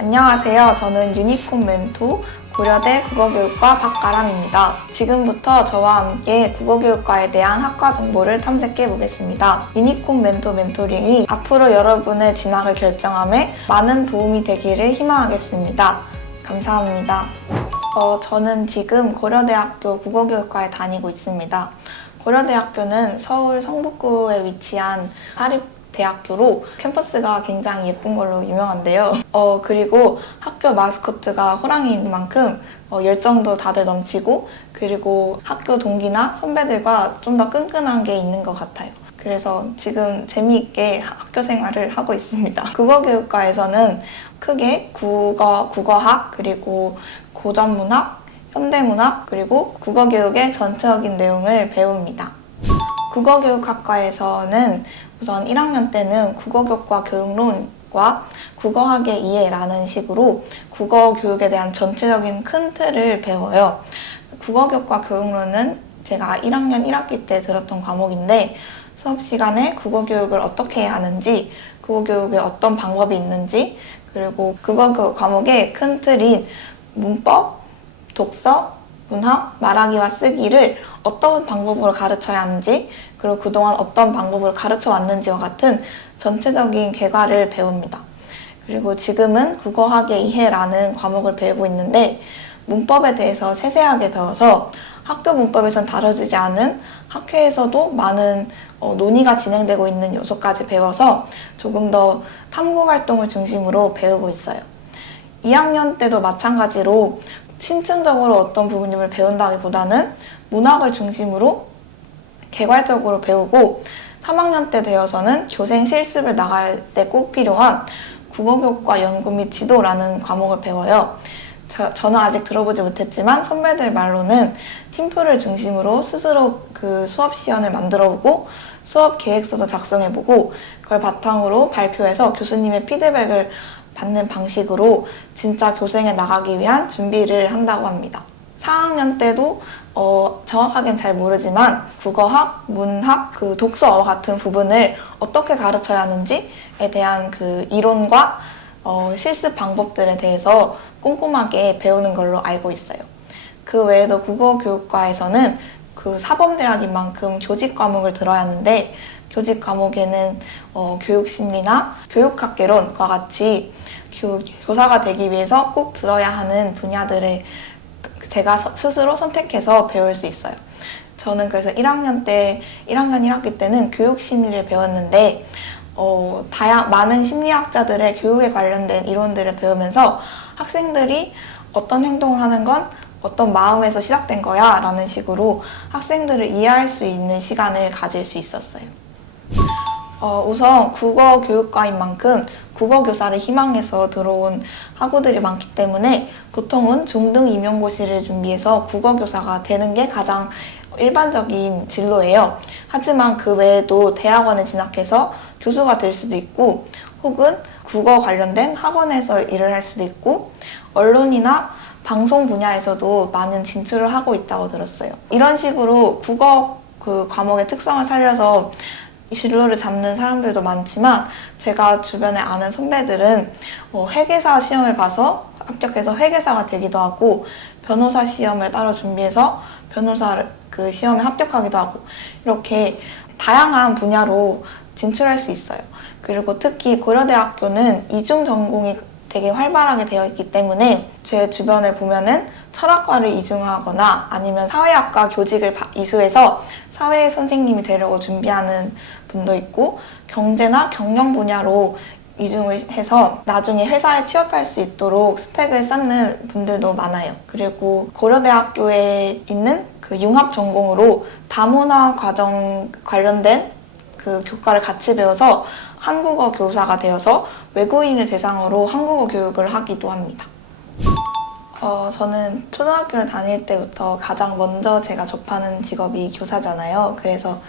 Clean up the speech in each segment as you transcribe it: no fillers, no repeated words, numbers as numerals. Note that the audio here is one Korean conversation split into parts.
안녕하세요. 저는 유니콘 멘토 고려대 국어교육과 박가람입니다. 지금부터 저와 함께 국어교육과에 대한 학과 정보를 탐색해 보겠습니다. 유니콘 멘토 멘토링이 앞으로 여러분의 진학을 결정함에 많은 도움이 되기를 희망하겠습니다. 감사합니다. 저는 지금 고려대학교 국어교육과에 다니고 있습니다. 고려대학교는 서울 성북구에 위치한 사립대학교로 캠퍼스가 굉장히 예쁜 걸로 유명한데요. 그리고 학교 마스코트가 호랑이인 만큼 열정도 다들 넘치고, 그리고 학교 동기나 선배들과 좀 더 끈끈한 게 있는 것 같아요. 그래서 지금 재미있게 학교 생활을 하고 있습니다. 국어교육과에서는 크게 국어학, 그리고 고전문학, 현대문학, 그리고 국어교육의 전체적인 내용을 배웁니다. 국어교육학과에서는 우선 1학년 때는 국어교과 교육론과 국어학의 이해라는 식으로 국어교육에 대한 전체적인 큰 틀을 배워요. 국어교과 교육론은 제가 1학년 1학기 때 들었던 과목인데, 수업 시간에 국어교육을 어떻게 해야 하는지, 국어교육에 어떤 방법이 있는지, 그리고 국어교육 과목의 큰 틀인 문법, 독서, 문학, 말하기와 쓰기를 어떤 방법으로 가르쳐야 하는지, 그리고 그동안 어떤 방법으로 가르쳐 왔는지와 같은 전체적인 계과를 배웁니다. 그리고 지금은 국어학의 이해라는 과목을 배우고 있는데, 문법에 대해서 세세하게 배워서 학교 문법에선 다뤄지지 않은 학회에서도 많은 논의가 진행되고 있는 요소까지 배워서 조금 더 탐구 활동을 중심으로 배우고 있어요. 2학년 때도 마찬가지로 심층적으로 어떤 부분을 배운다기보다는 문학을 중심으로 개괄적으로 배우고, 3학년 때 되어서는 교생 실습을 나갈 때 꼭 필요한 국어교과 연구 및 지도라는 과목을 배워요. 저는 아직 들어보지 못했지만 선배들 말로는 팀플을 중심으로 스스로 그 수업 시연을 만들어보고 수업 계획서도 작성해보고, 그걸 바탕으로 발표해서 교수님의 피드백을 받는 방식으로 진짜 교생에 나가기 위한 준비를 한다고 합니다. 4학년 때도 정확하게는 잘 모르지만 국어학, 문학, 그 독서와 같은 부분을 어떻게 가르쳐야 하는지에 대한 그 이론과 실습 방법들에 대해서 꼼꼼하게 배우는 걸로 알고 있어요. 그 외에도 국어교육과에서는 그 사범대학인 만큼 교직 과목을 들어야 하는데, 교직 과목에는 교육심리나 교육학개론과 같이 교사가 되기 위해서 꼭 들어야 하는 분야들을 제가 스스로 선택해서 배울 수 있어요. 저는 그래서 1학년 1학기 때는 교육심리를 배웠는데, 많은 심리학자들의 교육에 관련된 이론들을 배우면서 학생들이 어떤 행동을 하는 건 어떤 마음에서 시작된 거야 라는 식으로 학생들을 이해할 수 있는 시간을 가질 수 있었어요. 우선 국어교육과인 만큼 국어교사를 희망해서 들어온 학우들이 많기 때문에 보통은 중등 임용고시를 준비해서 국어교사가 되는 게 가장 일반적인 진로예요. 하지만 그 외에도 대학원에 진학해서 교수가 될 수도 있고, 혹은 국어 관련된 학원에서 일을 할 수도 있고, 언론이나 방송 분야에서도 많은 진출을 하고 있다고 들었어요. 이런 식으로 국어 그 과목의 특성을 살려서 진로를 잡는 사람들도 많지만, 제가 주변에 아는 선배들은 회계사 시험을 봐서 합격해서 회계사가 되기도 하고, 변호사 시험을 따로 준비해서 변호사 그 시험에 합격하기도 하고, 이렇게 다양한 분야로 진출할 수 있어요. 그리고 특히 고려대학교는 이중 전공이 되게 활발하게 되어 있기 때문에 제 주변을 보면은 철학과를 이중하거나 아니면 사회학과 교직을 이수해서 사회 선생님이 되려고 준비하는 분도 있고, 경제나 경영 분야로 이중을 해서 나중에 회사에 취업할 수 있도록 스펙을 쌓는 분들도 많아요. 그리고 고려대학교에 있는 그 융합 전공으로 다문화 과정 관련된 그 교과를 같이 배워서 한국어 교사가 되어서 외국인을 대상으로 한국어 교육을 하기도 합니다. 저는 초등학교를 다닐 때부터 가장 먼저 제가 접하는 직업이 교사잖아요. 그래서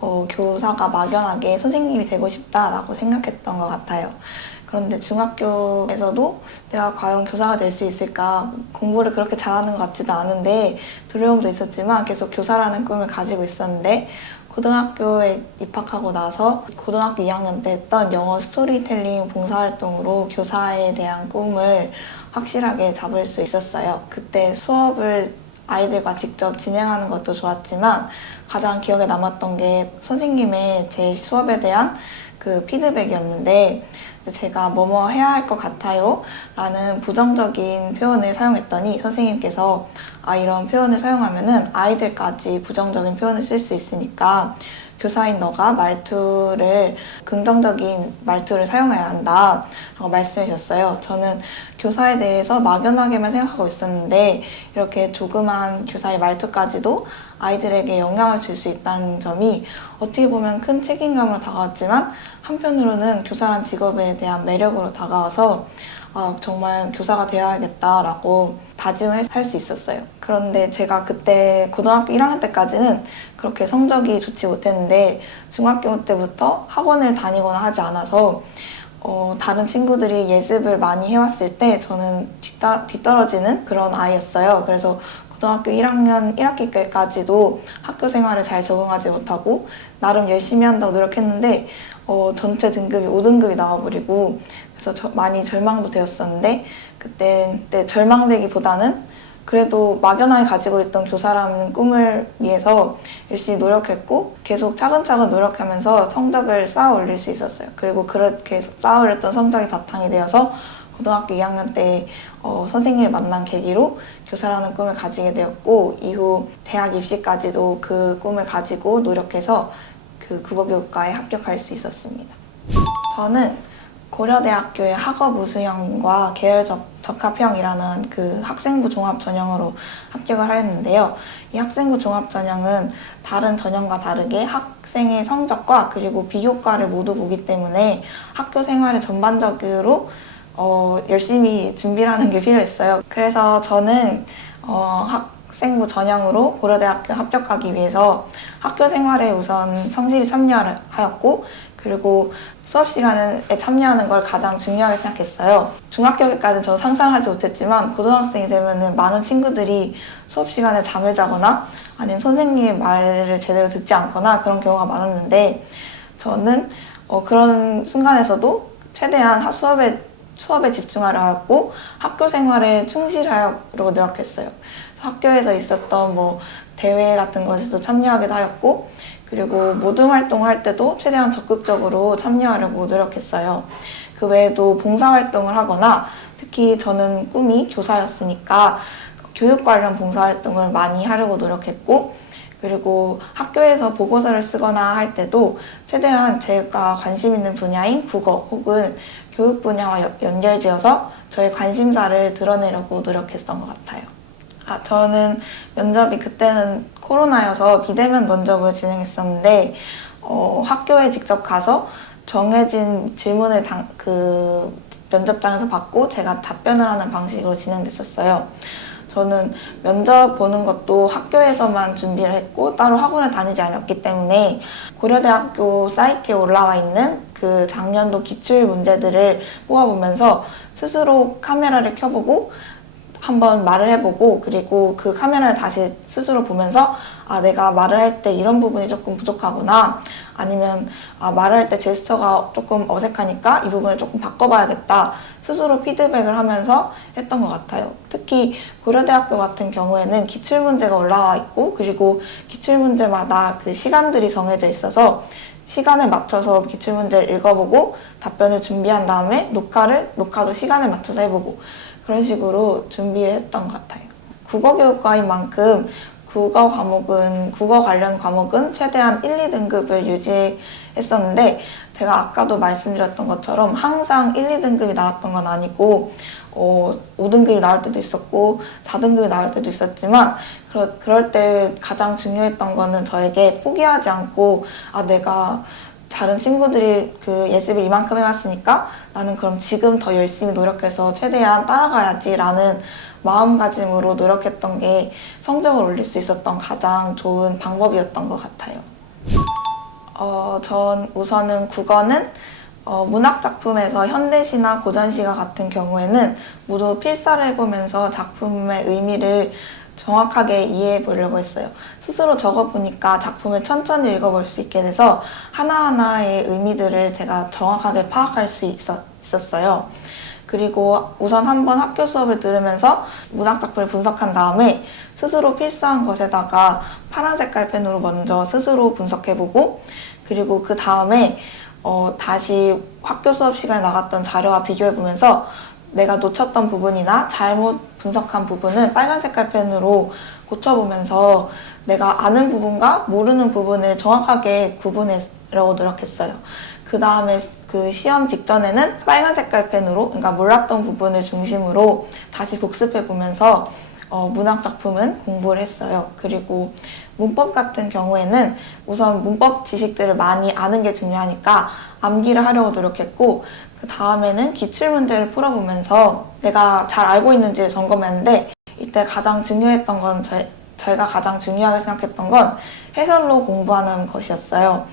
교사가 막연하게 선생님이 되고 싶다라고 생각했던 것 같아요. 그런데 중학교에서도 내가 과연 교사가 될 수 있을까, 공부를 그렇게 잘하는 것 같지도 않은데 두려움도 있었지만 계속 교사라는 꿈을 가지고 있었는데, 고등학교에 입학하고 나서 고등학교 2학년 때 했던 영어 스토리텔링 봉사활동으로 교사에 대한 꿈을 확실하게 잡을 수 있었어요. 그때 수업을 아이들과 직접 진행하는 것도 좋았지만 가장 기억에 남았던 게 선생님의 제 수업에 대한 그 피드백이었는데, 제가 뭐뭐 해야 할 것 같아요 라는 부정적인 표현을 사용했더니 선생님께서 이런 표현을 사용하면은 아이들까지 부정적인 표현을 쓸 수 있으니까 교사인 너가 긍정적인 말투를 사용해야 한다 라고 말씀해 주셨어요. 저는 교사에 대해서 막연하게만 생각하고 있었는데 이렇게 조그만 교사의 말투까지도 아이들에게 영향을 줄 수 있다는 점이 어떻게 보면 큰 책임감으로 다가왔지만 한편으로는 교사란 직업에 대한 매력으로 다가와서 정말 교사가 되어야겠다라고 다짐을 할 수 있었어요. 그런데 제가 그때 고등학교 1학년 때까지는 그렇게 성적이 좋지 못했는데 중학교 때부터 학원을 다니거나 하지 않아서 다른 친구들이 예습을 많이 해왔을 때 저는 뒤떨어지는 그런 아이였어요. 그래서 고등학교 1학년 1학기 때까지도 학교 생활에 잘 적응하지 못하고 나름 열심히 한다고 노력했는데 전체 등급이 5등급이 나와버리고 그래서 많이 절망도 되었었는데 그때 절망되기보다는 그래도 막연하게 가지고 있던 교사라는 꿈을 위해서 열심히 노력했고 계속 차근차근 노력하면서 성적을 쌓아 올릴 수 있었어요. 그리고 그렇게 쌓아 올렸던 성적이 바탕이 되어서 고등학교 2학년 때 선생님을 만난 계기로 교사라는 꿈을 가지게 되었고 이후 대학 입시까지도 그 꿈을 가지고 노력해서 그 국어교육과에 합격할 수 있었습니다. 저는 고려대학교의 학업 우수형과 계열 적합형이라는 그 학생부 종합 전형으로 합격을 하였는데요. 이 학생부 종합 전형은 다른 전형과 다르게 학생의 성적과 그리고 비교과를 모두 보기 때문에 학교 생활에 전반적으로 열심히 준비를 하는 게 필요했어요. 그래서 저는 학생부 전형으로 고려대학교 합격하기 위해서 학교 생활에 우선 성실히 참여하였고 그리고 수업 시간에 참여하는 걸 가장 중요하게 생각했어요. 중학교까지는 저는 상상하지 못했지만 고등학생이 되면 많은 친구들이 수업 시간에 잠을 자거나 아니면 선생님의 말을 제대로 듣지 않거나 그런 경우가 많았는데 저는 그런 순간에서도 최대한 수업에 집중하려 하고 학교 생활에 충실하려고 노력했어요. 학교에서 있었던 대회 같은 것에도 참여하기도 하였고 그리고 모든 활동을 할 때도 최대한 적극적으로 참여하려고 노력했어요. 그 외에도 봉사활동을 하거나 특히 저는 꿈이 교사였으니까 교육 관련 봉사활동을 많이 하려고 노력했고 그리고 학교에서 보고서를 쓰거나 할 때도 최대한 제가 관심 있는 분야인 국어 혹은 교육 분야와 연결지어서 저의 관심사를 드러내려고 노력했던 것 같아요. 저는 면접이 그때는 코로나여서 비대면 면접을 진행했었는데 학교에 직접 가서 정해진 질문을 그 면접장에서 받고 제가 답변을 하는 방식으로 진행됐었어요. 저는 면접 보는 것도 학교에서만 준비를 했고 따로 학원을 다니지 않았기 때문에 고려대학교 사이트에 올라와 있는 그 작년도 기출 문제들을 뽑아보면서 스스로 카메라를 켜보고 한번 말을 해보고 그리고 그 카메라를 다시 스스로 보면서 내가 말을 할 때 이런 부분이 조금 부족하구나 아니면 말을 할 때 제스처가 조금 어색하니까 이 부분을 조금 바꿔봐야겠다 스스로 피드백을 하면서 했던 것 같아요. 특히 고려대학교 같은 경우에는 기출문제가 올라와 있고 그리고 기출문제마다 그 시간들이 정해져 있어서 시간에 맞춰서 기출문제를 읽어보고 답변을 준비한 다음에 녹화도 시간에 맞춰서 해보고 그런 식으로 준비를 했던 것 같아요. 국어교육과인 만큼 국어 관련 과목은 최대한 1, 2등급을 유지했었는데 제가 아까도 말씀드렸던 것처럼 항상 1, 2등급이 나왔던 건 아니고 5등급이 나올 때도 있었고 4등급이 나올 때도 있었지만 그럴 때 가장 중요했던 거는 저에게 포기하지 않고 내가 다른 친구들이 그 예습을 이만큼 해왔으니까 나는 그럼 지금 더 열심히 노력해서 최대한 따라가야지 라는 마음가짐으로 노력했던 게 성적을 올릴 수 있었던 가장 좋은 방법이었던 것 같아요. 전 우선은 국어는 문학작품에서 현대시나 고전시가 같은 경우에는 모두 필사를 해보면서 작품의 의미를 정확하게 이해해 보려고 했어요. 스스로 적어보니까 작품을 천천히 읽어볼 수 있게 돼서 하나하나의 의미들을 제가 정확하게 파악할 수 있었어요. 그리고 우선 한번 학교 수업을 들으면서 문학작품을 분석한 다음에 스스로 필사한 것에다가 파란 색깔 펜으로 먼저 스스로 분석해보고, 그리고 그 다음에 다시 학교 수업 시간에 나갔던 자료와 비교해보면서 내가 놓쳤던 부분이나 잘못 분석한 부분은 빨간 색깔 펜으로 고쳐보면서 내가 아는 부분과 모르는 부분을 정확하게 구분하려고 노력했어요. 그 다음에 그 시험 직전에는 빨간 색깔 펜으로, 그러니까 몰랐던 부분을 중심으로 다시 복습해보면서 문학 작품은 공부를 했어요. 그리고 문법 같은 경우에는 우선 문법 지식들을 많이 아는 게 중요하니까 암기를 하려고 노력했고, 그 다음에는 기출문제를 풀어보면서 내가 잘 알고 있는지를 점검했는데, 이때 가장 중요했던 건 저희가 가장 중요하게 생각했던 건 해설로 공부하는 것이었어요.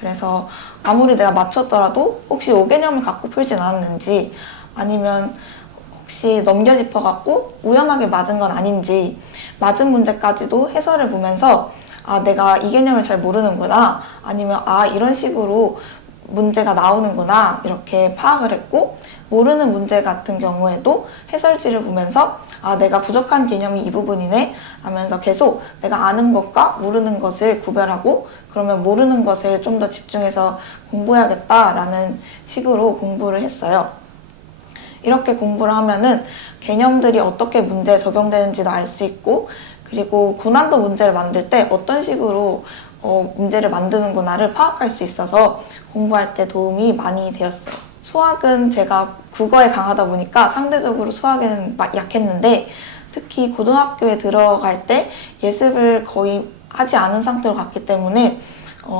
그래서 아무리 내가 맞췄더라도 혹시 5개념을 갖고 풀진 않았는지, 아니면 혹시 넘겨짚어갖고 우연하게 맞은 건 아닌지, 맞은 문제까지도 해설을 보면서 아, 내가 이 개념을 잘 모르는구나, 아니면 아, 이런 식으로 문제가 나오는구나, 이렇게 파악을 했고, 모르는 문제 같은 경우에도 해설지를 보면서 아, 내가 부족한 개념이 이 부분이네 하면서 계속 내가 아는 것과 모르는 것을 구별하고, 그러면 모르는 것을 좀 더 집중해서 공부해야겠다라는 식으로 공부를 했어요. 이렇게 공부를 하면은 개념들이 어떻게 문제에 적용되는지도 알 수 있고, 그리고 고난도 문제를 만들 때 어떤 식으로 문제를 만드는구나를 파악할 수 있어서 공부할 때 도움이 많이 되었어요. 수학은 제가 국어에 강하다 보니까 상대적으로 수학에는 약했는데, 특히 고등학교에 들어갈 때 예습을 거의 하지 않은 상태로 갔기 때문에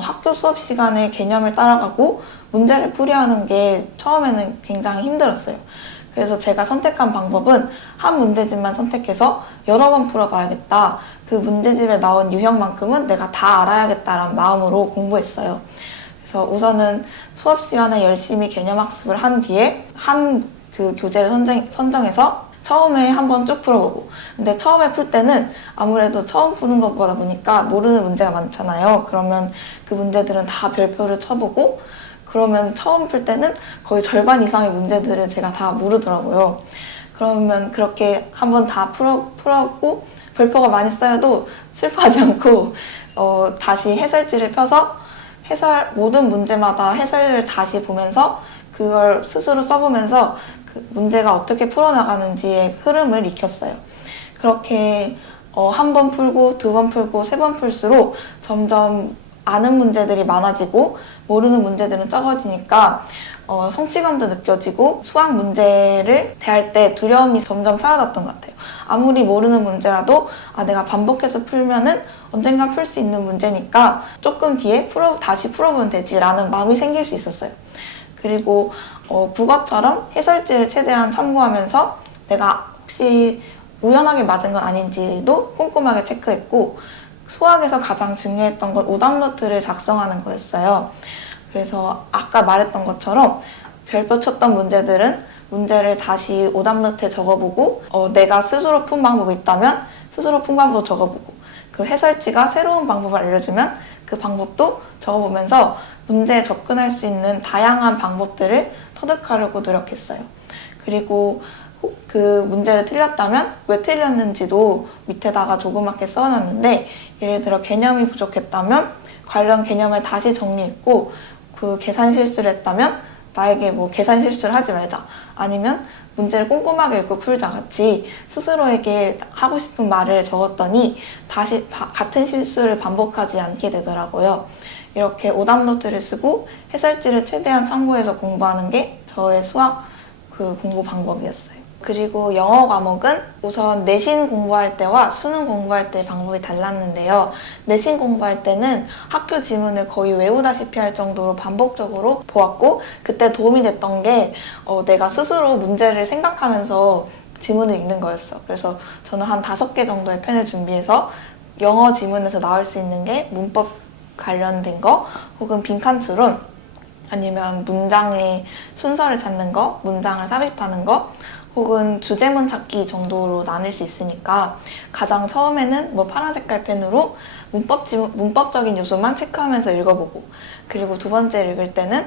학교 수업 시간에 개념을 따라가고 문제를 풀이하는 게 처음에는 굉장히 힘들었어요. 그래서 제가 선택한 방법은 한 문제집만 선택해서 여러 번 풀어봐야겠다. 그 문제집에 나온 유형만큼은 내가 다 알아야겠다라는 마음으로 공부했어요. 그래서 우선은 수업 시간에 열심히 개념 학습을 한 뒤에 한 그 교재를 선정해서 처음에 한번 쭉 풀어보고, 근데 처음에 풀 때는 아무래도 처음 푸는 것보다 보니까 모르는 문제가 많잖아요. 그러면 그 문제들은 다 별표를 쳐보고, 그러면 처음 풀 때는 거의 절반 이상의 문제들을 제가 다 모르더라고요. 그러면 그렇게 한번 다 풀었고 별표가 많이 쌓여도 슬퍼하지 않고 다시 해설지를 펴서 모든 문제마다 해설을 다시 보면서 그걸 스스로 써보면서 그 문제가 어떻게 풀어나가는지의 흐름을 익혔어요. 그렇게 한 번 풀고 두 번 풀고 세 번 풀수록 점점 아는 문제들이 많아지고 모르는 문제들은 적어지니까 성취감도 느껴지고 수학 문제를 대할 때 두려움이 점점 사라졌던 것 같아요. 아무리 모르는 문제라도 아, 내가 반복해서 풀면은 언젠가 풀 수 있는 문제니까 조금 뒤에 다시 풀어보면 되지라는 마음이 생길 수 있었어요. 그리고 국어처럼 해설지를 최대한 참고하면서 내가 혹시 우연하게 맞은 건 아닌지도 꼼꼼하게 체크했고, 수학에서 가장 중요했던 건 오답노트를 작성하는 거였어요. 그래서 아까 말했던 것처럼 별표 쳤던 문제들은 문제를 다시 오답노트에 적어보고, 내가 스스로 푼 방법이 있다면 스스로 푼 방법도 적어보고, 그 해설지가 새로운 방법을 알려주면 그 방법도 적어보면서 문제에 접근할 수 있는 다양한 방법들을 터득하려고 노력했어요. 그리고 그 문제를 틀렸다면 왜 틀렸는지도 밑에다가 조그맣게 써놨는데, 예를 들어 개념이 부족했다면 관련 개념을 다시 정리했고, 그 계산 실수를 했다면 나에게 뭐 계산 실수를 하지 말자, 아니면 문제를 꼼꼼하게 읽고 풀자 같이 스스로에게 하고 싶은 말을 적었더니 다시 같은 실수를 반복하지 않게 되더라고요. 이렇게 오답노트를 쓰고 해설지를 최대한 참고해서 공부하는 게 저의 수학 공부 방법이었어요. 그리고 영어 과목은 우선 내신 공부할 때와 수능 공부할 때 방법이 달랐는데요. 내신 공부할 때는 학교 지문을 거의 외우다시피 할 정도로 반복적으로 보았고, 그때 도움이 됐던 게 내가 스스로 문제를 생각하면서 지문을 읽는 거였어. 그래서 저는 한 5개 정도의 펜을 준비해서 영어 지문에서 나올 수 있는 게 문법 관련된 거, 혹은 빈칸 추론, 아니면 문장의 순서를 찾는 거, 문장을 삽입하는 거, 혹은 주제문 찾기 정도로 나눌 수 있으니까 가장 처음에는 뭐 파란 색깔 펜으로 문법적인 요소만 체크하면서 읽어보고, 그리고 두 번째 읽을 때는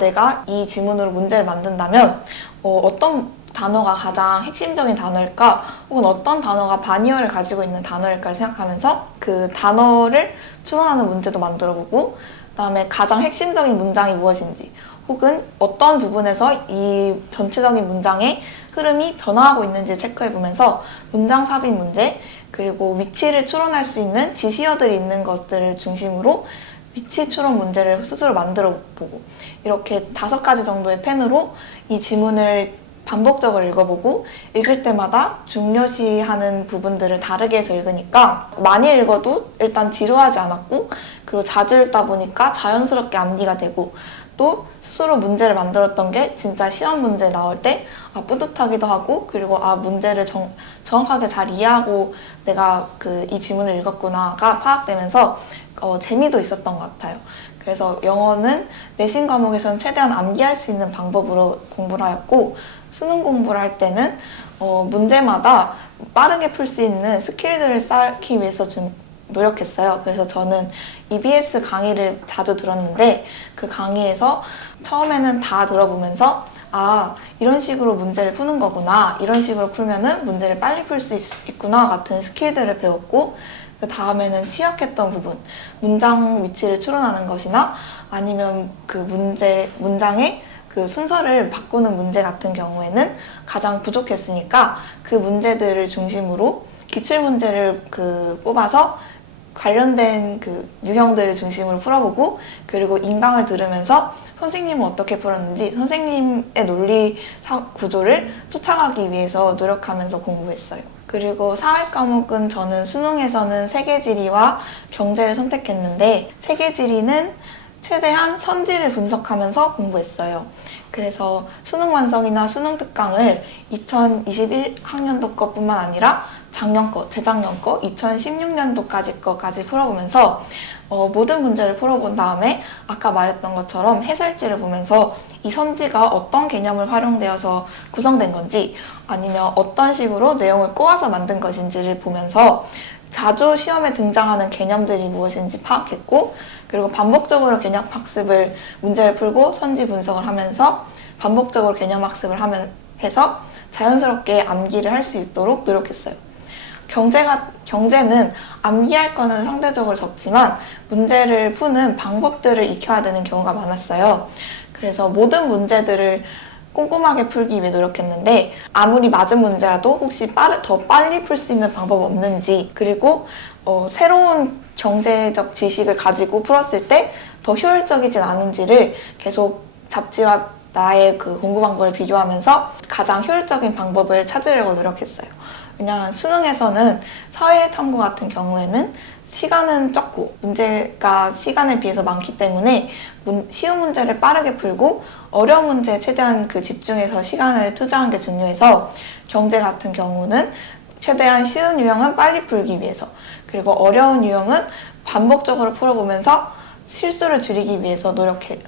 내가 이 지문으로 문제를 만든다면 어떤 단어가 가장 핵심적인 단어일까, 혹은 어떤 단어가 반의어를 가지고 있는 단어일까를 생각하면서 그 단어를 추론하는 문제도 만들어보고, 그다음에 가장 핵심적인 문장이 무엇인지, 혹은 어떤 부분에서 이 전체적인 문장의 흐름이 변화하고 있는지 체크해보면서 문장 삽입 문제, 그리고 위치를 추론할 수 있는 지시어들이 있는 것들을 중심으로 위치 추론 문제를 스스로 만들어 보고, 이렇게 5가지 정도의 펜으로 이 지문을 반복적으로 읽어보고, 읽을 때마다 중요시하는 부분들을 다르게 해서 읽으니까 많이 읽어도 일단 지루하지 않았고, 그리고 자주 읽다 보니까 자연스럽게 암기가 되고, 또 스스로 문제를 만들었던 게 진짜 시험 문제 나올 때 뿌듯하기도 하고, 그리고 문제를 정확하게 잘 이해하고 내가 이 지문을 읽었구나가 파악되면서 재미도 있었던 것 같아요. 그래서 영어는 내신 과목에서는 최대한 암기할 수 있는 방법으로 공부를 하였고, 수능 공부를 할 때는 문제마다 빠르게 풀 수 있는 스킬들을 쌓기 위해서 노력했어요. 그래서 저는 EBS 강의를 자주 들었는데, 그 강의에서 처음에는 다 들어보면서 이런 식으로 문제를 푸는 거구나, 이런 식으로 풀면은 문제를 빨리 풀 수 있구나 같은 스킬들을 배웠고, 그 다음에는 취약했던 부분, 문장 위치를 추론하는 것이나 아니면 그 문장의 그 순서를 바꾸는 문제 같은 경우에는 가장 부족했으니까 그 문제들을 중심으로 기출문제를 뽑아서 관련된 유형들을 중심으로 풀어보고, 그리고 인강을 들으면서 선생님은 어떻게 풀었는지 선생님의 논리 구조를 쫓아가기 위해서 노력하면서 공부했어요. 그리고 사회 과목은 저는 수능에서는 세계지리와 경제를 선택했는데, 세계지리는 최대한 선지를 분석하면서 공부했어요. 그래서 수능 완성이나 수능 특강을 2021학년도 것뿐만 아니라 작년 거, 재작년 거, 2016년도까지 거까지 풀어보면서 모든 문제를 풀어본 다음에 아까 말했던 것처럼 해설지를 보면서 이 선지가 어떤 개념을 활용되어서 구성된 건지, 아니면 어떤 식으로 내용을 꼬아서 만든 것인지를 보면서 자주 시험에 등장하는 개념들이 무엇인지 파악했고, 그리고 반복적으로 개념 학습을 문제를 풀고 선지 분석을 하면서 반복적으로 개념 학습을 해서 자연스럽게 암기를 할 수 있도록 노력했어요. 경제는 암기할 거는 상대적으로 적지만 문제를 푸는 방법들을 익혀야 되는 경우가 많았어요. 그래서 모든 문제들을 꼼꼼하게 풀기 위해 노력했는데, 아무리 맞은 문제라도 혹시 더 빨리 풀 수 있는 방법 없는지, 그리고 새로운 경제적 지식을 가지고 풀었을 때 더 효율적이진 않은지를 계속 잡지와 나의 공부 방법을 비교하면서 가장 효율적인 방법을 찾으려고 노력했어요. 왜냐하면 수능에서는 사회 탐구 같은 경우에는 시간은 적고 문제가 시간에 비해서 많기 때문에 쉬운 문제를 빠르게 풀고 어려운 문제에 최대한 집중해서 시간을 투자하는 게 중요해서, 경제 같은 경우는 최대한 쉬운 유형은 빨리 풀기 위해서, 그리고 어려운 유형은 반복적으로 풀어보면서 실수를 줄이기 위해서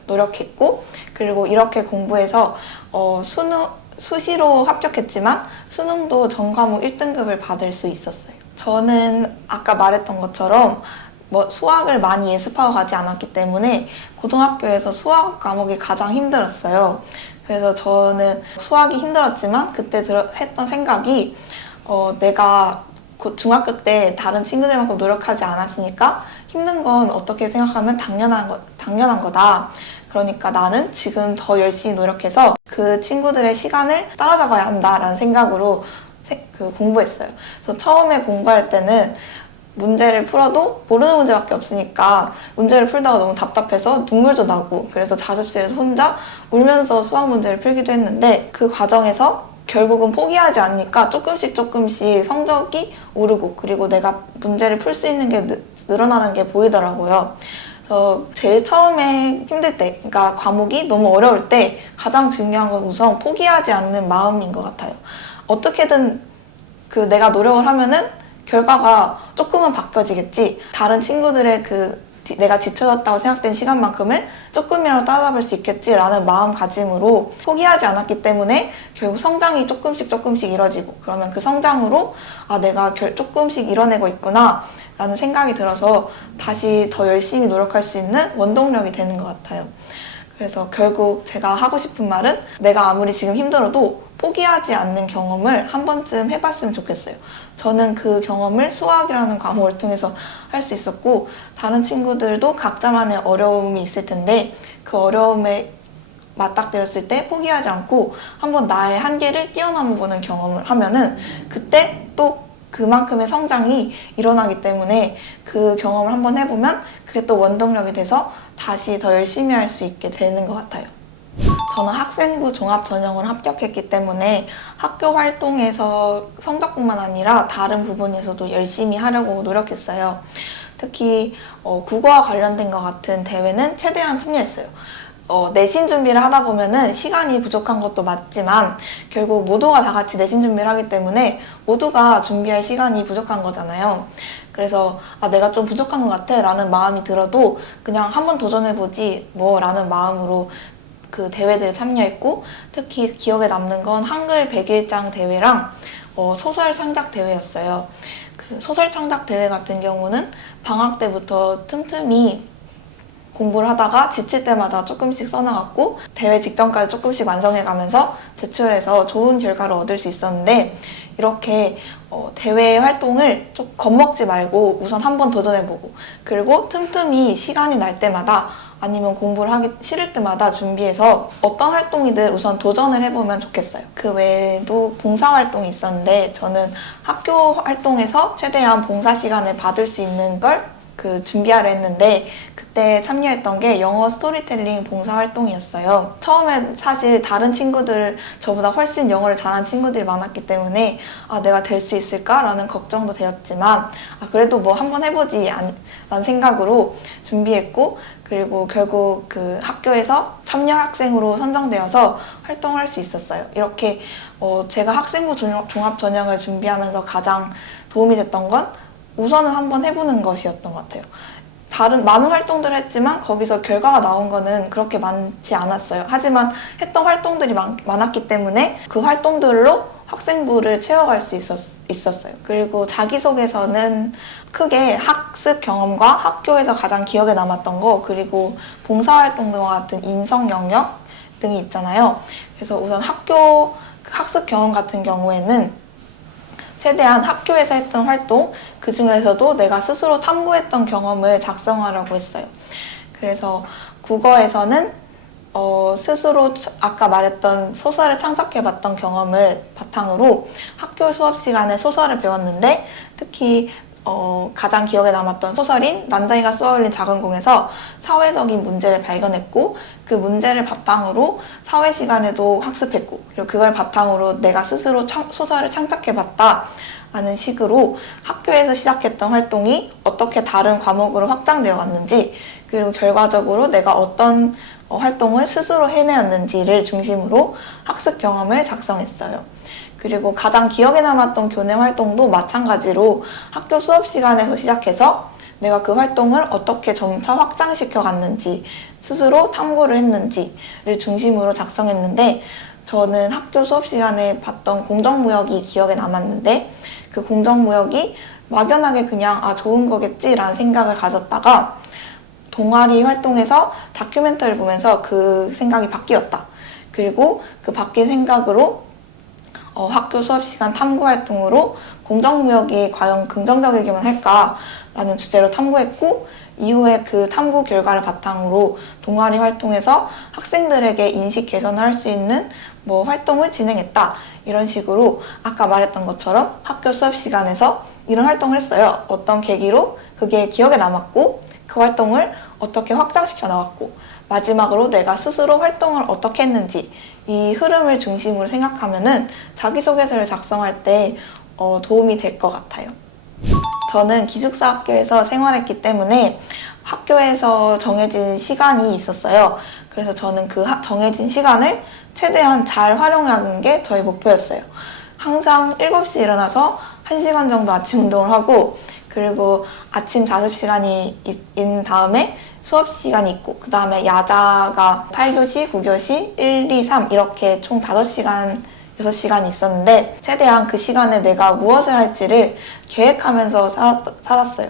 노력했고, 그리고 이렇게 공부해서 수시로 합격했지만 수능도 전 과목 1등급을 받을 수 있었어요. 저는 아까 말했던 것처럼 수학을 많이 예습하고 가지 않았기 때문에 고등학교에서 수학 과목이 가장 힘들었어요. 그래서 저는 수학이 힘들었지만 그때 했던 생각이 내가 중학교 때 다른 친구들만큼 노력하지 않았으니까 힘든 건 어떻게 생각하면 당연한 거다. 그러니까 나는 지금 더 열심히 노력해서 그 친구들의 시간을 따라잡아야 한다라는 생각으로 공부했어요. 그래서 처음에 공부할 때는 문제를 풀어도 모르는 문제밖에 없으니까 문제를 풀다가 너무 답답해서 눈물도 나고, 그래서 자습실에서 혼자 울면서 수학 문제를 풀기도 했는데, 그 과정에서 결국은 포기하지 않으니까 조금씩 성적이 오르고, 그리고 내가 문제를 풀 수 있는 게 늘어나는 게 보이더라고요. 그래서 제일 처음에 힘들 때, 그러니까 과목이 너무 어려울 때 가장 중요한 건 우선 포기하지 않는 마음인 것 같아요. 어떻게든 내가 노력을 하면은 결과가 조금은 바뀌어지겠지, 다른 친구들의 내가 지쳐졌다고 생각된 시간만큼을 조금이라도 따라잡을 수 있겠지라는 마음가짐으로 포기하지 않았기 때문에 결국 성장이 조금씩 이뤄지고, 그러면 그 성장으로 내가 조금씩 이뤄내고 있구나 라는 생각이 들어서 다시 더 열심히 노력할 수 있는 원동력이 되는 것 같아요. 그래서 결국 제가 하고 싶은 말은, 내가 아무리 지금 힘들어도 포기하지 않는 경험을 한 번쯤 해봤으면 좋겠어요. 저는 그 경험을 수학이라는 과목을 통해서 할 수 있었고, 다른 친구들도 각자만의 어려움이 있을 텐데, 그 어려움에 맞닥뜨렸을 때 포기하지 않고 한번 나의 한계를 뛰어넘어 보는 경험을 하면은 그때 또 그만큼의 성장이 일어나기 때문에, 그 경험을 한번 해보면 그게 또 원동력이 돼서 다시 더 열심히 할 수 있게 되는 것 같아요. 저는 학생부 종합전형을 합격했기 때문에 학교 활동에서 성적뿐만 아니라 다른 부분에서도 열심히 하려고 노력했어요. 특히 국어와 관련된 것 같은 대회는 최대한 참여했어요. 내신 준비를 하다 보면은 시간이 부족한 것도 맞지만, 결국 모두가 다 같이 내신 준비를 하기 때문에 모두가 준비할 시간이 부족한 거잖아요. 그래서 내가 좀 부족한 것 같아 라는 마음이 들어도 그냥 한번 도전해보지 뭐 라는 마음으로 그 대회들에 참여했고, 특히 기억에 남는 건 한글 100일장 대회랑 소설 창작 대회였어요. 그 소설 창작 대회 같은 경우는 방학 때부터 틈틈이 공부를 하다가 지칠 때마다 조금씩 써나갔고, 대회 직전까지 조금씩 완성해가면서 제출해서 좋은 결과를 얻을 수 있었는데, 이렇게 대회 활동을 좀 겁먹지 말고 우선 한번 도전해보고, 그리고 틈틈이 시간이 날 때마다 아니면 공부를 하기 싫을 때마다 준비해서 어떤 활동이든 우선 도전을 해보면 좋겠어요. 그 외에도 봉사활동이 있었는데, 저는 학교 활동에서 최대한 봉사 시간을 받을 수 있는 걸 준비하려 했는데, 그때 참여했던 게 영어 스토리텔링 봉사활동이었어요. 처음엔 사실 다른 친구들, 저보다 훨씬 영어를 잘하는 친구들이 많았기 때문에 내가 될 수 있을까? 라는 걱정도 되었지만, 그래도 뭐 한번 해보지 라는 생각으로 준비했고, 그리고 결국 그 학교에서 참여 학생으로 선정되어서 활동할 수 있었어요. 이렇게 제가 학생부 종합전형을 준비하면서 가장 도움이 됐던 건 우선은 한번 해보는 것이었던 것 같아요. 다른 많은 활동들을 했지만 거기서 결과가 나온 거는 그렇게 많지 않았어요. 하지만 했던 활동들이 많았기 때문에 그 활동들로 학생부를 채워갈 수 있었어요. 그리고 자기소개서는 크게 학습 경험과 학교에서 가장 기억에 남았던 거, 그리고 봉사활동 등과 같은 인성 영역 등이 있잖아요. 그래서 우선 학교 학습 경험 같은 경우에는 최대한 학교에서 했던 활동, 그 중에서도 내가 스스로 탐구했던 경험을 작성하려고 했어요. 그래서 국어에서는 스스로 아까 말했던 소설을 창작해봤던 경험을 바탕으로 학교 수업 시간에 소설을 배웠는데, 특히 가장 기억에 남았던 소설인 난장이가 쏘아올린 작은 공에서 사회적인 문제를 발견했고, 그 문제를 바탕으로 사회 시간에도 학습했고, 그리고 그걸 바탕으로 내가 스스로 소설을 창작해봤다 라는 식으로 학교에서 시작했던 활동이 어떻게 다른 과목으로 확장되어 왔는지, 그리고 결과적으로 내가 어떤 활동을 스스로 해내었는지를 중심으로 학습 경험을 작성했어요. 그리고 가장 기억에 남았던 교내 활동도 마찬가지로 학교 수업 시간에서 시작해서 내가 그 활동을 어떻게 점차 확장시켜 갔는지, 스스로 탐구를 했는지를 중심으로 작성했는데, 저는 학교 수업 시간에 봤던 공정무역이 기억에 남았는데, 그 공정무역이 막연하게 그냥 좋은 거겠지라는 생각을 가졌다가 동아리 활동에서 다큐멘터리를 보면서 그 생각이 바뀌었다. 그리고 그 바뀐 생각으로 학교 수업 시간 탐구 활동으로 공정무역이 과연 긍정적이기만 할까라는 주제로 탐구했고, 이후에 그 탐구 결과를 바탕으로 동아리 활동에서 학생들에게 인식 개선을 할 수 있는 활동을 진행했다. 이런 식으로 아까 말했던 것처럼 학교 수업 시간에서 이런 활동을 했어요. 어떤 계기로 그게 기억에 남았고, 그 활동을 어떻게 확장시켜 나갔고, 마지막으로 내가 스스로 활동을 어떻게 했는지, 이 흐름을 중심으로 생각하면은 자기소개서를 작성할 때 도움이 될 것 같아요. 저는 기숙사 학교에서 생활했기 때문에 학교에서 정해진 시간이 있었어요. 그래서 저는 그 정해진 시간을 최대한 잘 활용하는 게 저희 목표였어요. 항상 7시에 일어나서 1시간 정도 아침 운동을 하고, 그리고 아침 자습 시간이 있는 다음에 수업 시간이 있고, 그 다음에 야자가 8교시, 9교시, 1, 2, 3 이렇게 총 5시간, 6시간이 있었는데 최대한 그 시간에 내가 무엇을 할지를 계획하면서 살았어요.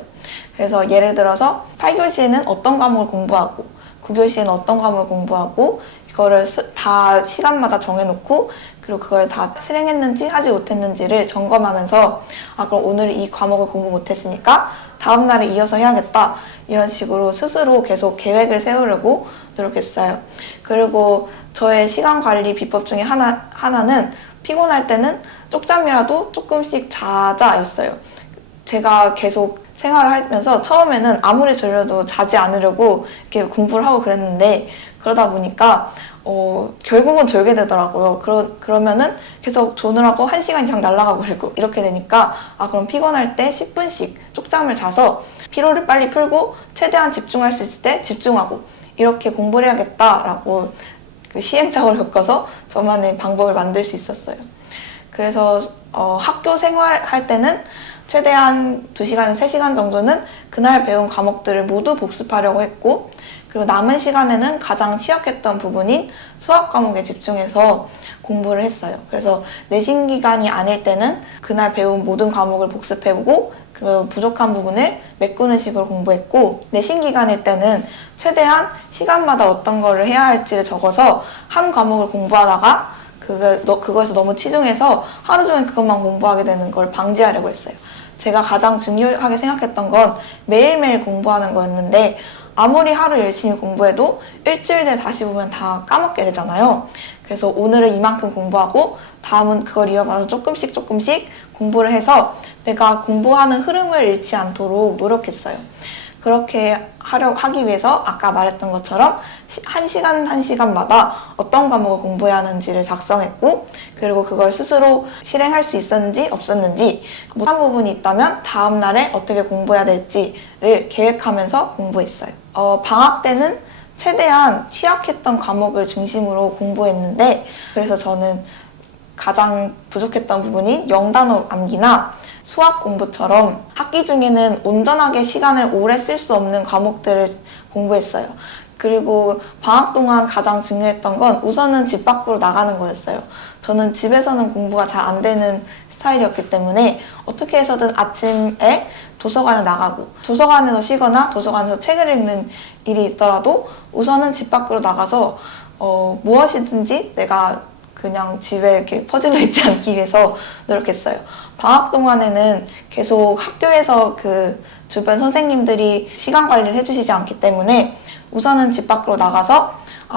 그래서 예를 들어서 8교시에는 어떤 과목을 공부하고 9교시에는 어떤 과목을 공부하고 이거를 다 시간마다 정해놓고 그리고 그걸 다 실행했는지 하지 못했는지를 점검하면서 그럼 오늘 이 과목을 공부 못했으니까 다음 날에 이어서 해야겠다, 이런 식으로 스스로 계속 계획을 세우려고 노력했어요. 그리고 저의 시간 관리 비법 중에 하나는 피곤할 때는 쪽잠이라도 조금씩 자자였어요. 제가 계속 생활을 하면서 처음에는 아무리 졸려도 자지 않으려고 이렇게 공부를 하고 그랬는데 그러다 보니까 결국은 졸게 되더라고요. 그러면은 계속 조느라고 1시간이 그냥 날아가 버리고 이렇게 되니까 그럼 피곤할 때 10분씩 쪽잠을 자서 피로를 빨리 풀고 최대한 집중할 수 있을 때 집중하고 이렇게 공부를 해야겠다라고 그 시행착오를 겪어서 저만의 방법을 만들 수 있었어요. 그래서 학교 생활할 때는 최대한 2시간에서 3시간 정도는 그날 배운 과목들을 모두 복습하려고 했고, 그리고 남은 시간에는 가장 취약했던 부분인 수학 과목에 집중해서 공부를 했어요. 그래서 내신 기간이 아닐 때는 그날 배운 모든 과목을 복습해보고 그리고 부족한 부분을 메꾸는 식으로 공부했고, 내신 기간일 때는 최대한 시간마다 어떤 거를 해야 할지를 적어서 한 과목을 공부하다가 그거에서 너무 치중해서 하루 종일 그것만 공부하게 되는 걸 방지하려고 했어요. 제가 가장 중요하게 생각했던 건 매일매일 공부하는 거였는데 아무리 하루 열심히 공부해도 일주일 뒤에 다시 보면 다 까먹게 되잖아요. 그래서 오늘은 이만큼 공부하고 다음은 그걸 이어받아서 조금씩 공부를 해서 내가 공부하는 흐름을 잃지 않도록 노력했어요. 그렇게 하기 위해서 아까 말했던 것처럼 1시간마다 어떤 과목을 공부해야 하는지를 작성했고, 그리고 그걸 스스로 실행할 수 있었는지 없었는지, 못한 부분이 있다면 다음 날에 어떻게 공부해야 될지를 계획하면서 공부했어요. 방학 때는 최대한 취약했던 과목을 중심으로 공부했는데, 그래서 저는 가장 부족했던 부분인 영단어 암기나 수학 공부처럼 학기 중에는 온전하게 시간을 오래 쓸 수 없는 과목들을 공부했어요. 그리고 방학 동안 가장 중요했던 건 우선은 집 밖으로 나가는 거였어요. 저는 집에서는 공부가 잘 안 되는 스타일이었기 때문에 어떻게 해서든 아침에 도서관에 나가고 도서관에서 쉬거나 도서관에서 책을 읽는 일이 있더라도 우선은 집 밖으로 나가서 무엇이든지 내가 그냥 집에 이렇게 퍼질러 있지 않기 위해서 노력했어요. 방학 동안에는 계속 학교에서 그 주변 선생님들이 시간 관리를 해주시지 않기 때문에 우선은 집 밖으로 나가서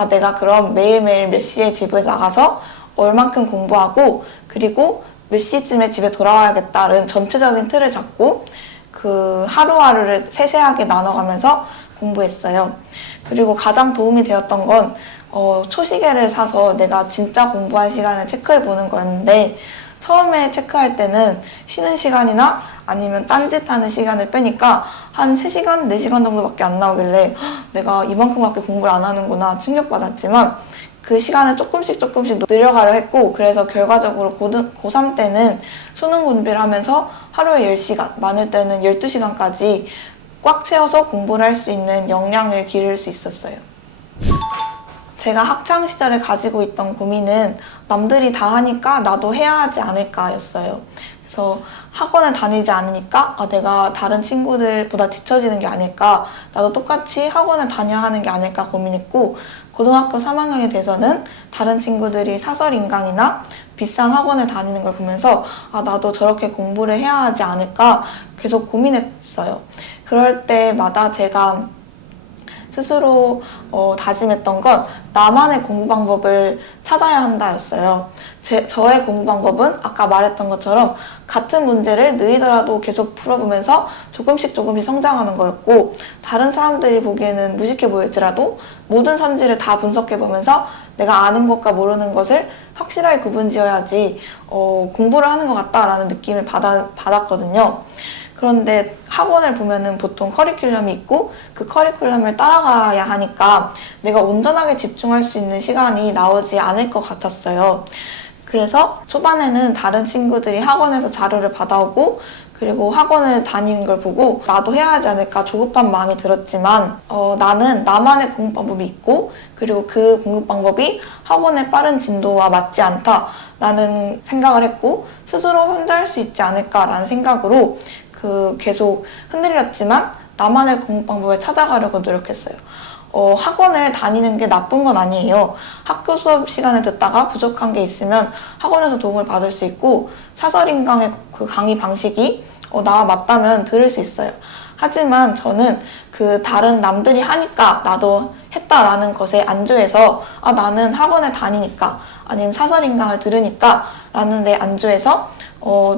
내가 그럼 매일매일 몇 시에 집에 나가서 얼만큼 공부하고 그리고 몇 시쯤에 집에 돌아와야겠다는 전체적인 틀을 잡고 그 하루하루를 세세하게 나눠가면서 공부했어요. 그리고 가장 도움이 되었던 건 초시계를 사서 내가 진짜 공부할 시간을 체크해보는 거였는데, 처음에 체크할 때는 쉬는 시간이나 아니면 딴짓하는 시간을 빼니까 한 3시간, 4시간 정도밖에 안 나오길래 내가 이만큼밖에 공부를 안 하는구나 충격받았지만, 그 시간을 조금씩 늘려가려 했고, 그래서 결과적으로 고3 때는 수능 준비를 하면서 하루에 10시간, 많을 때는 12시간까지 꽉 채워서 공부를 할 수 있는 역량을 기를 수 있었어요. 제가 학창시절에 가지고 있던 고민은 남들이 다 하니까 나도 해야 하지 않을까였어요. 그래서 학원을 다니지 않으니까 내가 다른 친구들보다 뒤처지는 게 아닐까, 나도 똑같이 학원을 다녀야 하는 게 아닐까 고민했고, 고등학교 3학년이 돼서는 다른 친구들이 사설인강이나 비싼 학원을 다니는 걸 보면서 나도 저렇게 공부를 해야 하지 않을까 계속 고민했어요. 그럴 때마다 제가 스스로 다짐했던 건 나만의 공부 방법을 찾아야 한다였어요. 저의 공부 방법은 아까 말했던 것처럼 같은 문제를 느리더라도 계속 풀어보면서 조금씩 성장하는 거였고, 다른 사람들이 보기에는 무식해 보일지라도 모든 선지를 다 분석해보면서 내가 아는 것과 모르는 것을 확실하게 구분지어야지 공부를 하는 것 같다라는 느낌을 받았거든요. 그런데 학원을 보면은 보통 커리큘럼이 있고 그 커리큘럼을 따라가야 하니까 내가 온전하게 집중할 수 있는 시간이 나오지 않을 것 같았어요. 그래서 초반에는 다른 친구들이 학원에서 자료를 받아오고 그리고 학원을 다니는 걸 보고 나도 해야 하지 않을까 조급한 마음이 들었지만 나는 나만의 공부 방법이 있고 그리고 그 공부 방법이 학원의 빠른 진도와 맞지 않다라는 생각을 했고 스스로 혼자 할 수 있지 않을까라는 생각으로 계속 흔들렸지만 나만의 공부 방법을 찾아가려고 노력했어요. 학원을 다니는 게 나쁜 건 아니에요. 학교 수업 시간을 듣다가 부족한 게 있으면 학원에서 도움을 받을 수 있고 사설인강의 그 강의 방식이 나와 맞다면 들을 수 있어요. 하지만 저는 다른 남들이 하니까 나도 했다라는 것에 안주해서 나는 학원을 다니니까 아니면 사설인강을 들으니까 라는 데 안주해서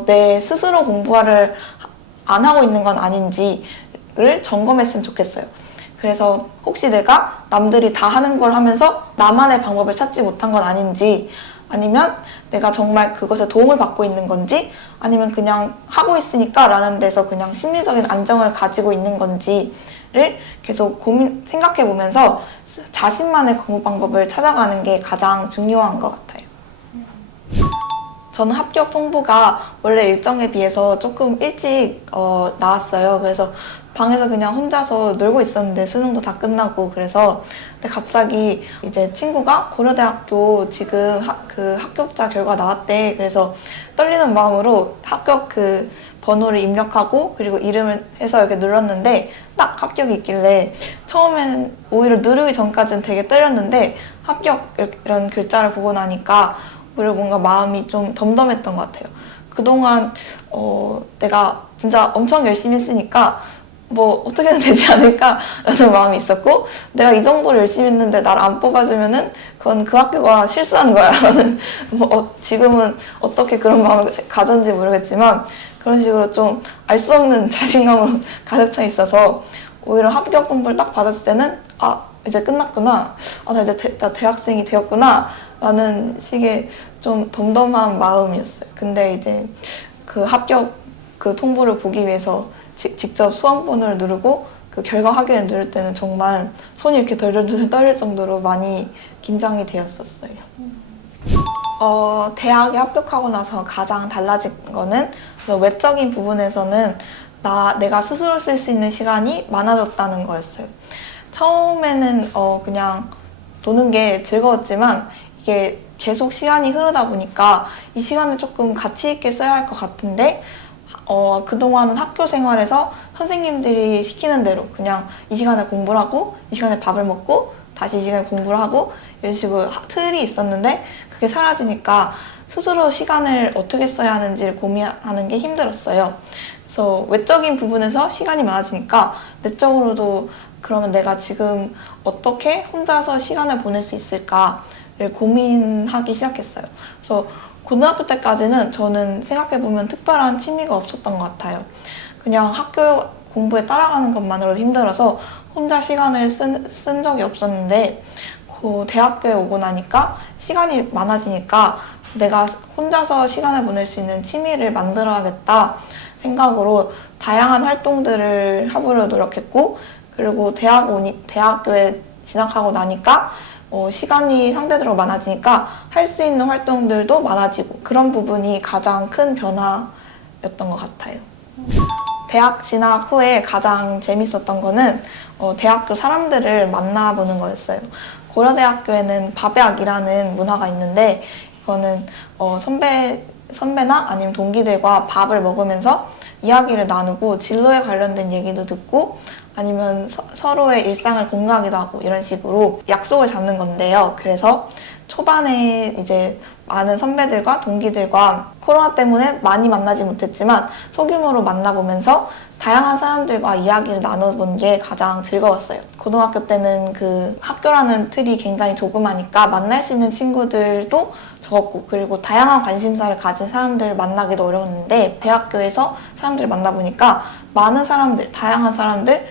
내 스스로 공부를 안 하고 있는 건 아닌지를 점검했으면 좋겠어요. 그래서 혹시 내가 남들이 다 하는 걸 하면서 나만의 방법을 찾지 못한 건 아닌지 아니면 내가 정말 그것에 도움을 받고 있는 건지 아니면 그냥 하고 있으니까 라는 데서 그냥 심리적인 안정을 가지고 있는 건지를 계속 생각해 보면서 자신만의 공부 방법을 찾아가는 게 가장 중요한 것 같아요. 저는 합격 통보가 원래 일정에 비해서 조금 일찍 나왔어요. 그래서 방에서 그냥 혼자서 놀고 있었는데 수능도 다 끝나고 근데 갑자기 이제 친구가 고려대학교 지금 합격자 결과 나왔대. 그래서 떨리는 마음으로 합격 번호를 입력하고 그리고 이름을 해서 이렇게 눌렀는데 딱 합격이 있길래 처음에는 오히려 누르기 전까지는 되게 떨렸는데 합격 이런 글자를 보고 나니까 오히려 뭔가 마음이 좀 덤덤했던 것 같아요. 그동안 내가 진짜 엄청 열심히 했으니까 뭐 어떻게든 되지 않을까라는 마음이 있었고 내가 이 정도로 열심히 했는데 나를 안 뽑아주면은 그건 그 학교가 실수한 거야 라는 지금은 어떻게 그런 마음을 가졌는지 모르겠지만 그런 식으로 좀 알 수 없는 자신감으로 가득 차 있어서 오히려 합격 통보를 딱 받았을 때는 이제 끝났구나 나 이제 대학생이 되었구나 라는 식의 좀 덤덤한 마음이었어요. 근데 이제 합격 통보를 보기 위해서 직접 수험번호를 누르고 결과 확인을 누를 때는 정말 손이 이렇게 덜덜덜 떨릴 정도로 많이 긴장이 되었었어요. 대학에 합격하고 나서 가장 달라진 거는 외적인 부분에서는 내가 스스로 쓸 수 있는 시간이 많아졌다는 거였어요. 처음에는 그냥 노는 게 즐거웠지만 이게 계속 시간이 흐르다 보니까 이 시간을 조금 가치 있게 써야 할 것 같은데 그동안은 학교 생활에서 선생님들이 시키는 대로 그냥 이 시간에 공부를 하고 이 시간에 밥을 먹고 다시 이 시간에 공부를 하고 이런 식으로 틀이 있었는데 그게 사라지니까 스스로 시간을 어떻게 써야 하는지를 고민하는 게 힘들었어요. 그래서 외적인 부분에서 시간이 많아지니까 내적으로도 그러면 내가 지금 어떻게 혼자서 시간을 보낼 수 있을까를 고민하기 시작했어요. 그래서 고등학교 때까지는 저는 생각해보면 특별한 취미가 없었던 것 같아요. 그냥 학교 공부에 따라가는 것만으로도 힘들어서 혼자 시간을 쓴 적이 없었는데 대학교에 오고 나니까 시간이 많아지니까 내가 혼자서 시간을 보낼 수 있는 취미를 만들어야겠다 생각으로 다양한 활동들을 해보려 노력했고 그리고 대학교에 진학하고 나니까 시간이 상대적으로 많아지니까 할 수 있는 활동들도 많아지고 그런 부분이 가장 큰 변화였던 것 같아요. 대학 진학 후에 가장 재밌었던 거는 대학교 사람들을 만나보는 거였어요. 고려대학교에는 밥약이라는 문화가 있는데 이거는 선배나 아니면 동기들과 밥을 먹으면서 이야기를 나누고 진로에 관련된 얘기도 듣고 아니면 서로의 일상을 공유하기도 하고 이런 식으로 약속을 잡는 건데요. 그래서 초반에 이제 많은 선배들과 동기들과 코로나 때문에 많이 만나지 못했지만 소규모로 만나보면서 다양한 사람들과 이야기를 나눠본 게 가장 즐거웠어요. 고등학교 때는 학교라는 틀이 굉장히 조그마니까 만날 수 있는 친구들도 적었고 그리고 다양한 관심사를 가진 사람들을 만나기도 어려웠는데 대학교에서 사람들을 만나보니까 많은 사람들, 다양한 사람들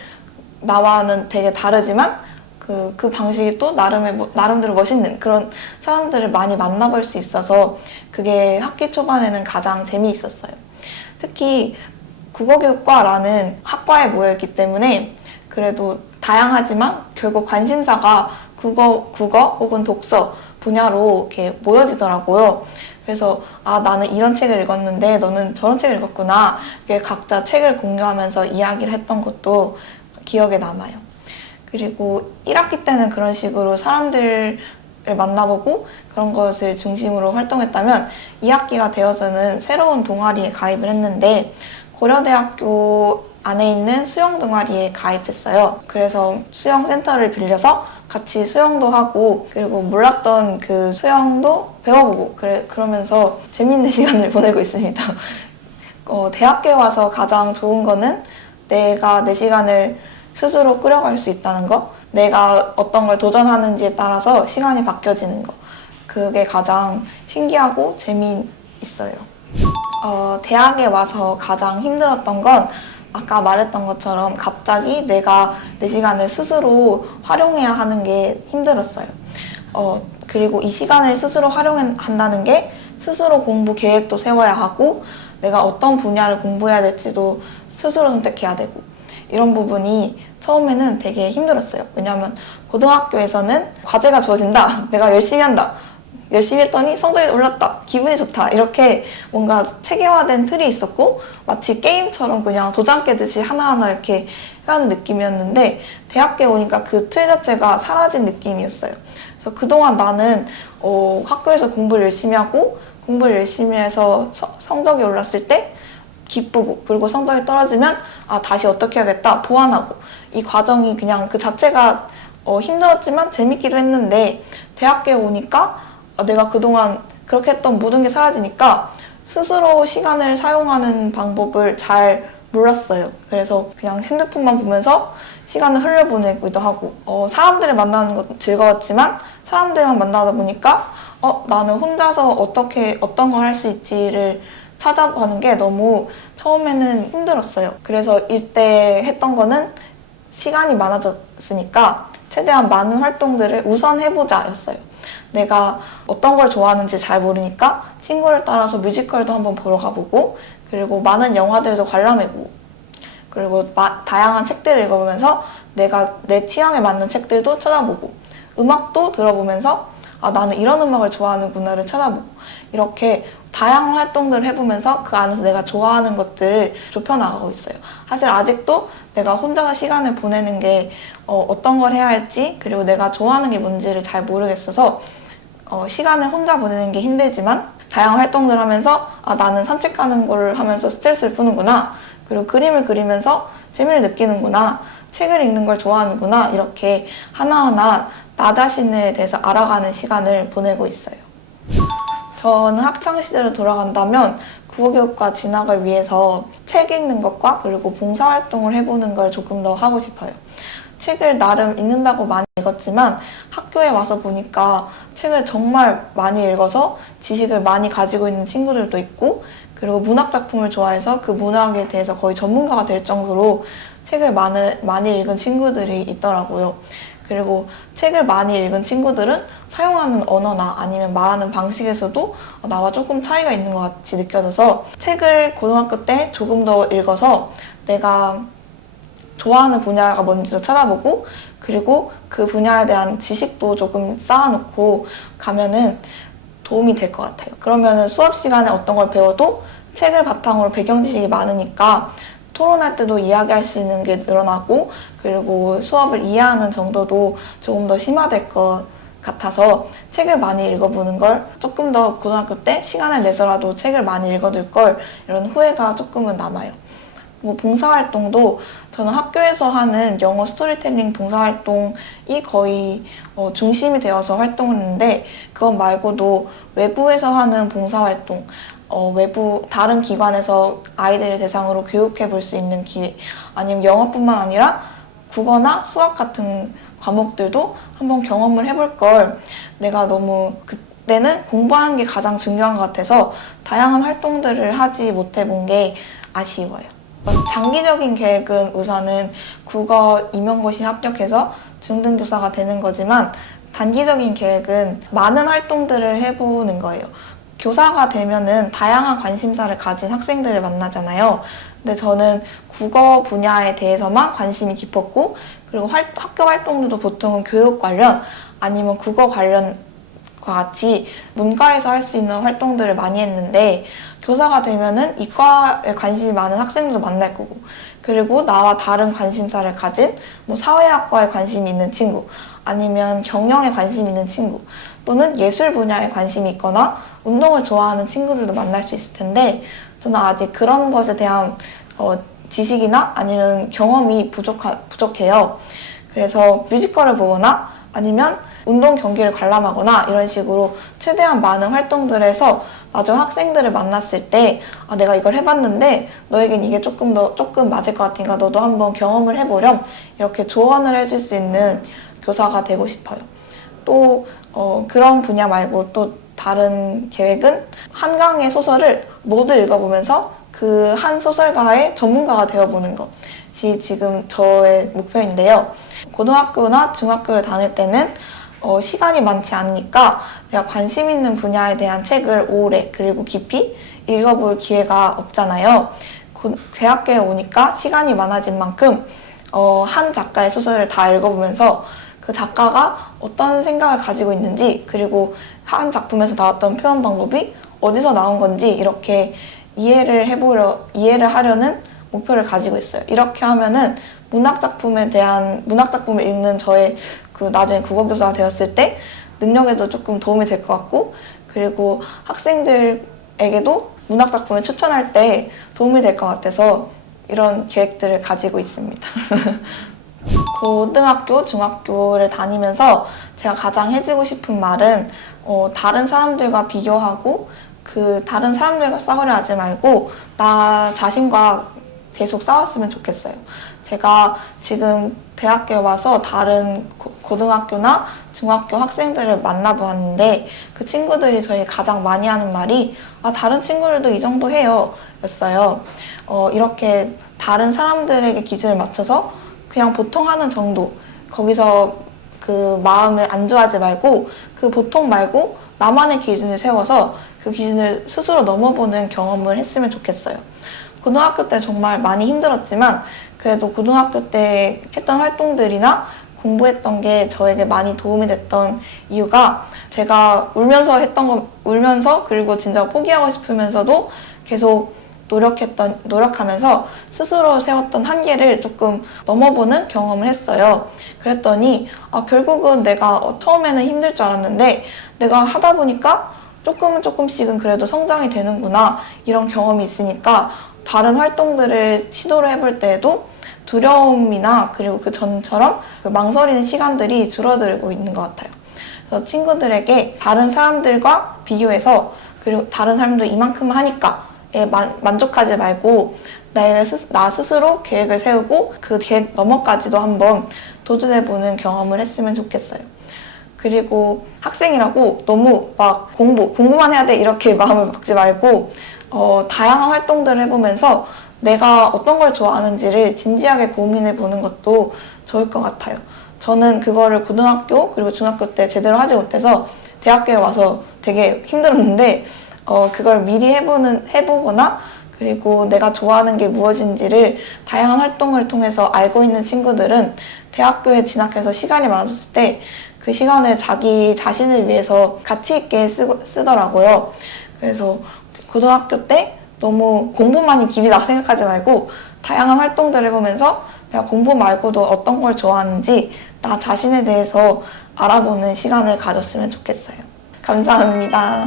나와는 되게 다르지만 그 방식이 또 나름대로 멋있는 그런 사람들을 많이 만나볼 수 있어서 그게 학기 초반에는 가장 재미있었어요. 특히 국어교육과라는 학과에 모여있기 때문에 그래도 다양하지만 결국 관심사가 국어 혹은 독서 분야로 이렇게 모여지더라고요. 그래서 나는 이런 책을 읽었는데 너는 저런 책을 읽었구나. 이렇게 각자 책을 공유하면서 이야기를 했던 것도 기억에 남아요. 그리고 1학기 때는 그런 식으로 사람들을 만나보고 그런 것을 중심으로 활동했다면 2학기가 되어서는 새로운 동아리에 가입을 했는데 고려대학교 안에 있는 수영 동아리에 가입했어요. 그래서 수영센터를 빌려서 같이 수영도 하고 그리고 몰랐던 그 수영도 배워보고 그러면서 재밌는 시간을 보내고 있습니다. 대학교에 와서 가장 좋은 거는 내가 내 시간을 스스로 꾸려갈 수 있다는 거, 내가 어떤 걸 도전하는지에 따라서 시간이 바뀌어지는 거, 그게 가장 신기하고 재미있어요. 대학에 와서 가장 힘들었던 건 아까 말했던 것처럼 갑자기 내가 내 시간을 스스로 활용해야 하는 게 힘들었어요. 그리고 이 시간을 스스로 활용한다는 게 스스로 공부 계획도 세워야 하고 내가 어떤 분야를 공부해야 될지도 스스로 선택해야 되고 이런 부분이 처음에는 되게 힘들었어요. 왜냐하면 고등학교에서는 과제가 주어진다. 내가 열심히 한다. 열심히 했더니 성적이 올랐다. 기분이 좋다. 이렇게 뭔가 체계화된 틀이 있었고 마치 게임처럼 그냥 도장 깨듯이 하나하나 이렇게 하는 느낌이었는데 대학교에 오니까 그 틀 자체가 사라진 느낌이었어요. 그래서 그동안 나는 학교에서 공부를 열심히 하고 공부를 열심히 해서 성적이 올랐을 때 기쁘고 그리고 성적이 떨어지면 다시 어떻게 해야겠다 보완하고 이 과정이 그냥 그 자체가 힘들었지만 재밌기도 했는데 대학교에 오니까 내가 그동안 그렇게 했던 모든 게 사라지니까 스스로 시간을 사용하는 방법을 잘 몰랐어요. 그래서 그냥 핸드폰만 보면서 시간을 흘려보내기도 하고 사람들을 만나는 것도 즐거웠지만 사람들만 만나다 보니까 나는 혼자서 어떤 걸 할 수 있지를 찾아가는 게 너무 처음에는 힘들었어요. 그래서 이때 했던 거는 시간이 많아졌으니까 최대한 많은 활동들을 우선 해보자 였어요. 내가 어떤 걸 좋아하는지 잘 모르니까 친구를 따라서 뮤지컬도 한번 보러 가보고 그리고 많은 영화들도 관람해보고 그리고 다양한 책들을 읽어보면서 내가 내 취향에 맞는 책들도 찾아보고 음악도 들어보면서 나는 이런 음악을 좋아하는구나를 찾아보고 이렇게 다양한 활동들을 해보면서 그 안에서 내가 좋아하는 것들을 좁혀나가고 있어요. 사실 아직도 내가 혼자서 시간을 보내는 게 어떤 걸 해야 할지 그리고 내가 좋아하는 게 뭔지를 잘 모르겠어서 시간을 혼자 보내는 게 힘들지만 다양한 활동들을 하면서 나는 산책하는 걸 하면서 스트레스를 푸는구나 그리고 그림을 그리면서 재미를 느끼는구나 책을 읽는 걸 좋아하는구나 이렇게 하나하나 나 자신에 대해서 알아가는 시간을 보내고 있어요. 저는 학창시절로 돌아간다면 국어교육과 진학을 위해서 책 읽는 것과 그리고 봉사활동을 해보는 걸 조금 더 하고 싶어요. 책을 나름 읽는다고 많이 읽었지만 학교에 와서 보니까 책을 정말 많이 읽어서 지식을 많이 가지고 있는 친구들도 있고 그리고 문학작품을 좋아해서 그 문학에 대해서 거의 전문가가 될 정도로 책을 많이 읽은 친구들이 있더라고요. 그리고 책을 많이 읽은 친구들은 사용하는 언어나 아니면 말하는 방식에서도 나와 조금 차이가 있는 것 같이 느껴져서 책을 고등학교 때 조금 더 읽어서 내가 좋아하는 분야가 뭔지도 찾아보고 그리고 그 분야에 대한 지식도 조금 쌓아놓고 가면은 도움이 될 것 같아요. 그러면은 수업 시간에 어떤 걸 배워도 책을 바탕으로 배경 지식이 많으니까 토론할 때도 이야기할 수 있는 게 늘어나고 그리고 수업을 이해하는 정도도 조금 더 심화될 것 같아서 책을 많이 읽어보는 걸 조금 더 고등학교 때 시간을 내서라도 책을 많이 읽어둘 걸 이런 후회가 조금은 남아요. 뭐 봉사활동도 저는 학교에서 하는 영어 스토리텔링 봉사활동이 거의 중심이 되어서 활동을 했는데 그것 말고도 외부에서 하는 봉사활동 외부 다른 기관에서 아이들을 대상으로 교육해 볼 수 있는 기회 아니면 영어뿐만 아니라 국어나 수학 같은 과목들도 한번 경험을 해볼 걸 내가 너무 그때는 공부하는 게 가장 중요한 것 같아서 다양한 활동들을 하지 못해 본 게 아쉬워요. 장기적인 계획은 우선은 국어 임용고시 합격해서 중등교사가 되는 거지만 단기적인 계획은 많은 활동들을 해보는 거예요. 교사가 되면은 다양한 관심사를 가진 학생들을 만나잖아요. 근데 저는 국어 분야에 대해서만 관심이 깊었고 그리고 학교 활동들도 보통은 교육 관련 아니면 국어 관련 같이 문과에서 할 수 있는 활동들을 많이 했는데, 교사가 되면은 이과에 관심이 많은 학생들도 만날 거고, 그리고 나와 다른 관심사를 가진 뭐 사회학과에 관심이 있는 친구, 아니면 경영에 관심이 있는 친구, 또는 예술 분야에 관심이 있거나 운동을 좋아하는 친구들도 만날 수 있을 텐데, 저는 아직 그런 것에 대한 지식이나 아니면 경험이 부족해요. 그래서 뮤지컬을 보거나 아니면 운동 경기를 관람하거나 이런 식으로 최대한 많은 활동들을 해서 나중 학생들을 만났을 때, 아, 내가 이걸 해봤는데 너에겐 이게 조금 맞을 것 같으니까 너도 한번 경험을 해보렴, 이렇게 조언을 해줄 수 있는 교사가 되고 싶어요. 또 그런 분야 말고 또 다른 계획은 한강의 소설을 모두 읽어보면서 그 한 소설가의 전문가가 되어보는 것이 지금 저의 목표인데요. 고등학교나 중학교를 다닐 때는 시간이 많지 않으니까 내가 관심 있는 분야에 대한 책을 오래 그리고 깊이 읽어볼 기회가 없잖아요. 대학교에 오니까 시간이 많아진 만큼 한 작가의 소설을 다 읽어보면서 그 작가가 어떤 생각을 가지고 있는지, 그리고 한 작품에서 나왔던 표현 방법이 어디서 나온 건지 이렇게 이해를 하려는 목표를 가지고 있어요. 이렇게 하면은 문학 작품을 읽는 저의 나중에 국어교사가 되었을 때 능력에도 조금 도움이 될 것 같고, 그리고 학생들에게도 문학 작품을 추천할 때 도움이 될 것 같아서 이런 계획들을 가지고 있습니다. 고등학교, 중학교를 다니면서 제가 가장 해주고 싶은 말은 다른 사람들과 비교하고 다른 사람들과 싸우려 하지 말고 나 자신과 계속 싸웠으면 좋겠어요. 제가 지금 대학교에 와서 다른 고등학교나 중학교 학생들을 만나보았는데, 그 친구들이 저희 가장 많이 하는 말이 다른 친구들도 이 정도 해요 였어요. 이렇게 다른 사람들에게 기준을 맞춰서 그냥 보통 하는 정도, 거기서 그 마음을 안주하지 말고 그 보통 말고 나만의 기준을 세워서 그 기준을 스스로 넘어보는 경험을 했으면 좋겠어요. 고등학교 때 정말 많이 힘들었지만 그래도 고등학교 때 했던 활동들이나 공부했던 게 저에게 많이 도움이 됐던 이유가, 제가 울면서 그리고 진짜 포기하고 싶으면서도 계속 노력하면서 스스로 세웠던 한계를 조금 넘어보는 경험을 했어요. 그랬더니 결국은 내가 처음에는 힘들 줄 알았는데 내가 하다 보니까 조금씩은 그래도 성장이 되는구나, 이런 경험이 있으니까 다른 활동들을 시도를 해볼 때에도 두려움이나 그리고 그 전처럼 망설이는 시간들이 줄어들고 있는 것 같아요. 그래서 친구들에게 다른 사람들과 비교해서, 그리고 다른 사람도 이만큼 하니까 만족하지 말고 나 스스로 계획을 세우고 그 계획 너머까지도 한번 도전해보는 경험을 했으면 좋겠어요. 그리고 학생이라고 너무 막 공부만 해야 돼 이렇게 마음을 먹지 말고 다양한 활동들을 해보면서 내가 어떤 걸 좋아하는지를 진지하게 고민해보는 것도 좋을 것 같아요. 저는 그거를 고등학교 그리고 중학교 때 제대로 하지 못해서 대학교에 와서 되게 힘들었는데, 그걸 미리 해보거나 그리고 내가 좋아하는 게 무엇인지를 다양한 활동을 통해서 알고 있는 친구들은 대학교에 진학해서 시간이 많아졌을 때 그 시간을 자기 자신을 위해서 가치 있게 쓰더라고요. 그래서 고등학교 때 너무 공부만이 길이다 생각하지 말고 다양한 활동들을 해보면서 내가 공부 말고도 어떤 걸 좋아하는지 나 자신에 대해서 알아보는 시간을 가졌으면 좋겠어요. 감사합니다.